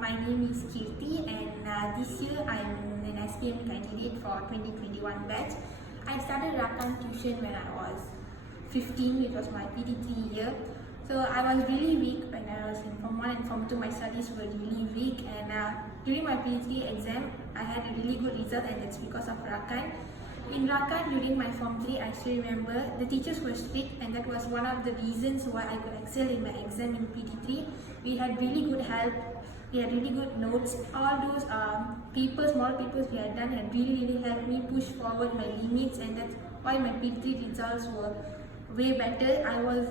My name is Kirti, and this year I'm an SPM candidate for 2021 batch. I started Rakan tuition when I was 15. It was my PT3 year. So I was really weak when I was in Form 1 and Form 2. My studies were really weak, and during my PT3 exam, I had a really good result, and that's because of Rakan. In Rakan, during my Form 3, I still remember the teachers were strict, and that was one of the reasons why I could excel in my exam in PT3. We had really good help, we had really good notes. All those small papers we had done had really helped me push forward my limits, and that's why my PT3 results were way better. I was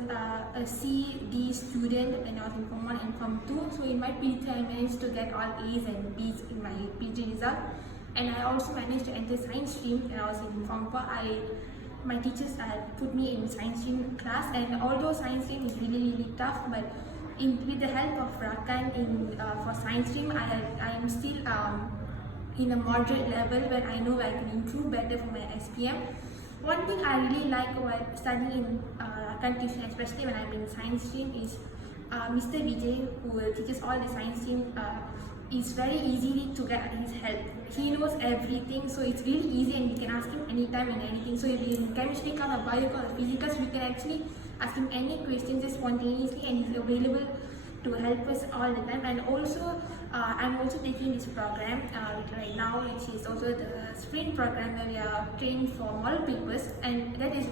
a C, D student when I was in Form 1 and Form 2. So in my PT3, I managed to get all A's and B's in my PT3 result. And I also managed to enter science stream when I was in Form 4. My teachers had put me in science stream class, and although science stream is really tough, but with the help of Rakan for science stream, I am still in a moderate level where I know I can improve better for my SPM. One thing I really like while studying in Rakan tuition, especially when I'm in science stream, is Mr. Vijay, who teaches all the science stream. Is very easy to get his help. He knows everything, so it's really easy, and we can ask him anytime and anything. So if in chemistry class or bio class or physics, we can actually ask him any question just spontaneously, and he's available to help us all the time. And also, I'm also taking this program right now, which is also the sprint program where we are trained for model papers, and that is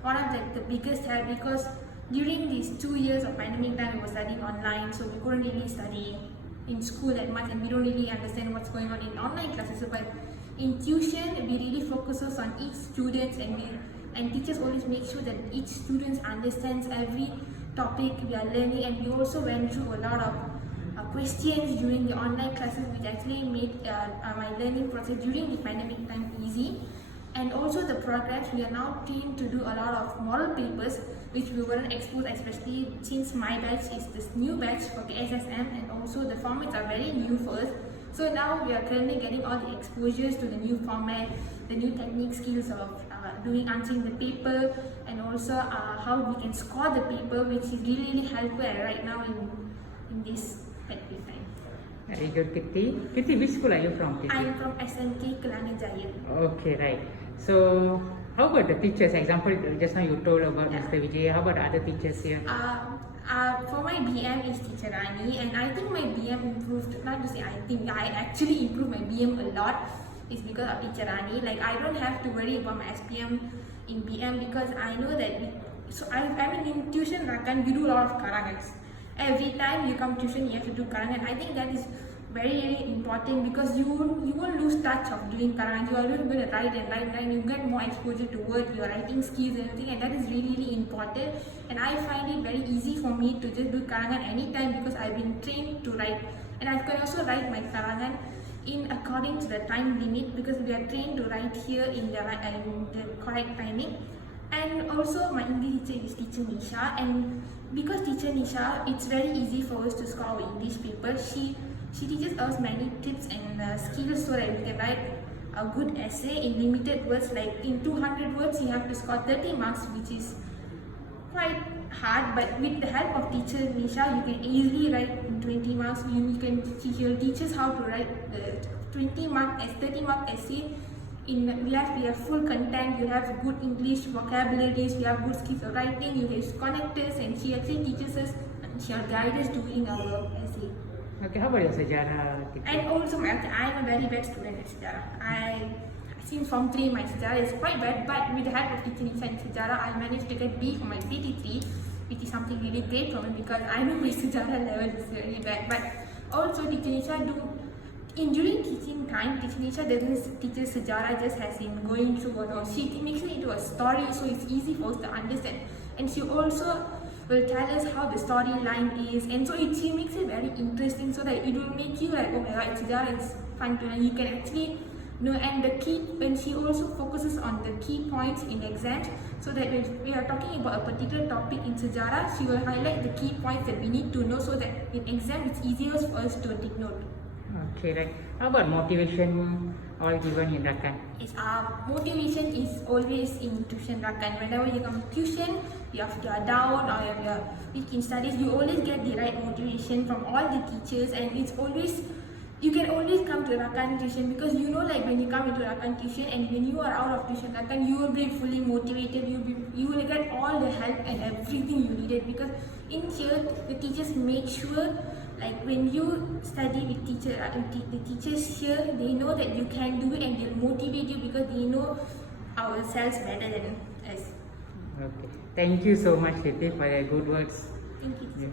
one of the biggest help, because during these 2 years of pandemic time, we were studying online, so we couldn't really study in school that much, and we don't really understand what's going on in online classes. But in tuition, we really focuses on each student, and teachers always make sure that each student understands every topic we are learning. And we also went through a lot of questions during the online classes, which actually made my learning process during the pandemic time easy. And also the programs, we are now trained to do a lot of model papers, which we weren't exposed, especially since my batch is this new batch for KSSM, and also the formats are very new for us. So now we are currently getting all the exposures to the new format, the new technique skills of answering the paper, and also how we can score the paper, which is really helpful right now in this pandemic time. Very good, Kitty. Kitty, which school are you from, Kitty? I am from SMK Kelana Jaya. Okay, right. So, how about the teachers? Example, just now you told about Mr. Vijay. How about other teachers here? For my BM is Teacher Rani, and I think my BM improved. Not to say I think, I actually improved my BM a lot. It's because of Teacher Rani. Like, I don't have to worry about my SPM in BM, because I know that. I mean, in tuition Rakan, we do a lot of karangans. Every time you come tuition, you have to do karangan. I think that is very important, because you won't lose touch of doing karangan. You are always going to write and write. You get more exposure to word, your writing skills and everything, and that is really important. And I find it very easy for me to just do karangan anytime, because I've been trained to write, and I can also write my karangan in according to the time limit, because we are trained to write here in the correct timing. And also my English teacher is Teacher Nisha, and because Teacher Nisha, it's very easy for us to score our English paper. She teaches us many tips and skills so that we can write a good essay in limited words. Like in 200 words, you have to score 30 marks, which is quite hard. But with the help of Teacher Nisha, you can easily write in 20 marks. She'll teach us how to write 30 mark essay. We have full content, you have good English vocabularies, you have good skills of writing, you have connectors, and she actually teaches us, and she'll guide us during our essay. Okay, how about your Sejarah? And also, I'm a very bad student at Sejarah. Since Form 3, my Sejarah is quite bad, but with the help of Teacher Nisha and Sejarah, I managed to get B for my PT3, which is something really great for me, because I know my Sejarah level is very bad. But also, Teacher Nisha during teaching time, Teacher Nisha doesn't teach us Sejarah just as in going through or she makes it into a story, so it's easy for us to understand. And she also will tell us how the storyline is, and so she makes it very interesting, so that it will make you like, oh my god, Sejarah is fun to learn. You can actually know, and she also focuses on the key points in exams, so that if we are talking about a particular topic in Sejarah, she will highlight the key points that we need to know, so that in exam it's easier for us to take note. Okay, right. How about motivation all given in Rakan? Is motivation is always in tuition, Rakan. Whenever you come to tuition, you are down or you're weak in studies, you always get the right motivation from all the teachers, and it's always, you can always come to Rakan tuition, because you know, like when you come into Rakan tuition and when you are out of tuition Rakan, you will be fully motivated. You will get all the help and everything you needed, because in here the teachers make sure, like when you study with the teachers here, they know that you can do it and they'll motivate you because they know ourselves better than us. Okay. Thank you so much, Siti, for your good words. Thank you. Yeah.